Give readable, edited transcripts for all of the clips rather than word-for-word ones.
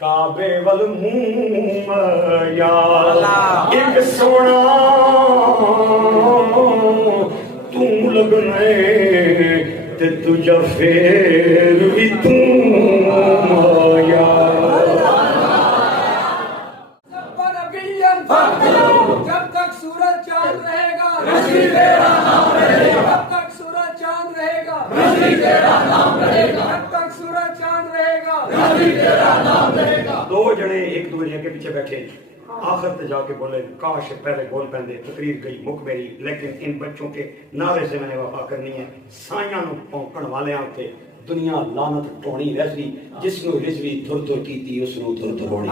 کعبے والموم یا ایک سونا تو لگنے تے تجھا پھر بھی تم آیا جب تک سورج چاند رہے گا رشید تیرا نام رہے گا جب تک سورج چاند رہے گا رشید تیرا نام رہے گا جب تک سورج چاند رہے گا رشید تیرا نام رہے گا. دو جنے ایک دوسرے کے پیچھے بیٹھے آخر تے جا کے بولے کاش پہلے بول پہندے تقریر گئی مک میری لیکن ان بچوں کے نعرے سے میں نے وفا کرنی ہے سائیاں نو پونکن والے آتے دنیا لعنت ٹوڑی رضوی جس نو رضوی دھر دھر کیتی اس نو دھر دھر ہونی.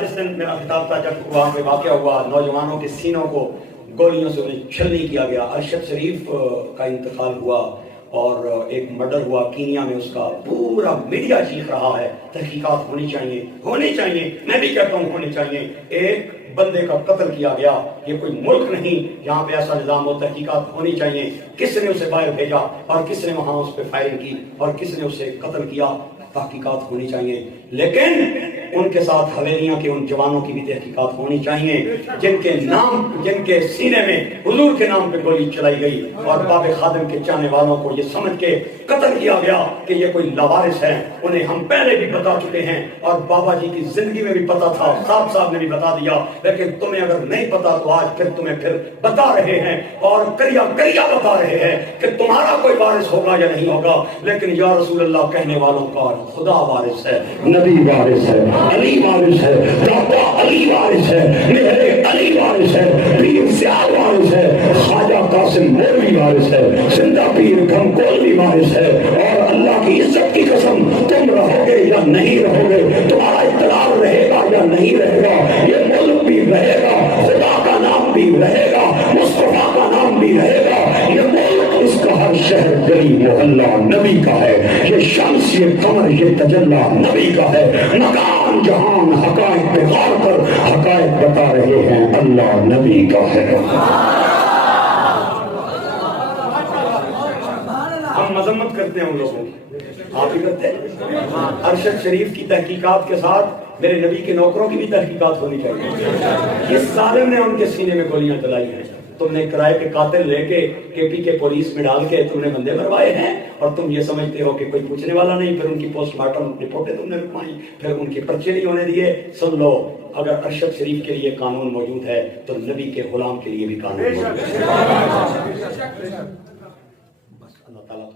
جس دن میرا خطاب تھا جب وہاں پہ واقعہ ہوا نوجوانوں کے سینوں کو گولیوں سے انہیں چھلنی کیا گیا. ارشد شریف کا انتقال ہوا اور ایک مرڈر ہوا کینیا میں اس کا پورا میڈیا چیخ رہا ہے تحقیقات ہونی چاہیے میں بھی کہتا ہوں ہونی چاہیے. ایک بندے کا قتل کیا گیا یہ کوئی ملک نہیں جہاں پہ ایسا نظام ہو تحقیقات ہونی چاہیے. کس نے اسے باہر بھیجا اور کس نے وہاں اس پہ فائرنگ کی اور کس نے اسے قتل کیا تحقیقات ہونی چاہیے. لیکن ان کے ساتھ حویلیاں کے ان جوانوں کی بھی تحقیقات ہونی چاہیے جن کے سینے میں حضور کے نام پہ گولی چلائی گئی اور باب خادم کے چاہنے والوں کو یہ سمجھ کے قتل کیا گیا کہ یہ کوئی لاوارث ہے. انہیں ہم پہلے بھی بتا چکے ہیں اور بابا جی کی زندگی میں بھی پتا تھا صاحب نے بھی بتا دیا لیکن تمہیں اگر نہیں پتا تو آج پھر تمہیں پھر بتا رہے ہیں اور کریا بتا رہے ہیں کہ تمہارا کوئی وارث ہوگا یا نہیں ہوگا. لیکن یا رسول اللہ کہنے والوں کا خدا وارث ہے نبی وارث ہے علی وارث ہے داتا علی وارث ہے میرے علی وارث ہے پیر سیال وارث ہے خواجہ قاسم مولوی وارث ہے زندہ پیر گھم کولوی وارث ہے. اور اللہ کی عزت کی قسم تم رہو گے یا نہیں رہو گے تمہارا اقتدار رہے گا یا نہیں رہے گا یہ ملک بھی رہے گا خدا کا نام بھی رہے گا مصطفیٰ کا نام بھی رہے گا. یہ ملک اس کا ہر شہر گلی محلہ نبی کا ہے. یہ شمس یہ قمر یہ تجلی نبی کا ہے. مکان جہان حقائق پہ غور کر حقائق بتا رہے ہیں اللہ نبی کا ہے. ہم مذمت کرتے ہیں ان لوگوں کی آپ ہی کرتے ہیں. ارشد شریف کی تحقیقات کے ساتھ میرے نبی کے نوکروں کی بھی تحقیقات ہونی چاہیے. اس ظالم نے ان کے سینے میں گولیاں چلائی ہیں. تم نے کرائے کے قاتل لے کے کے پی کے پولیس میں ڈال کے تم نے بندے مروائے ہیں اور تم یہ سمجھتے ہو کہ کوئی پوچھنے والا نہیں. پھر ان کی پوسٹ مارٹم رپورٹیں تم نے رکھوائی پھر ان کے پرچے نہیں ہونے دیے. سن لو اگر ارشد شریف کے لیے قانون موجود ہے تو نبی کے غلام کے لیے بھی قانون موجود ہے. بس اللہ تعالیٰ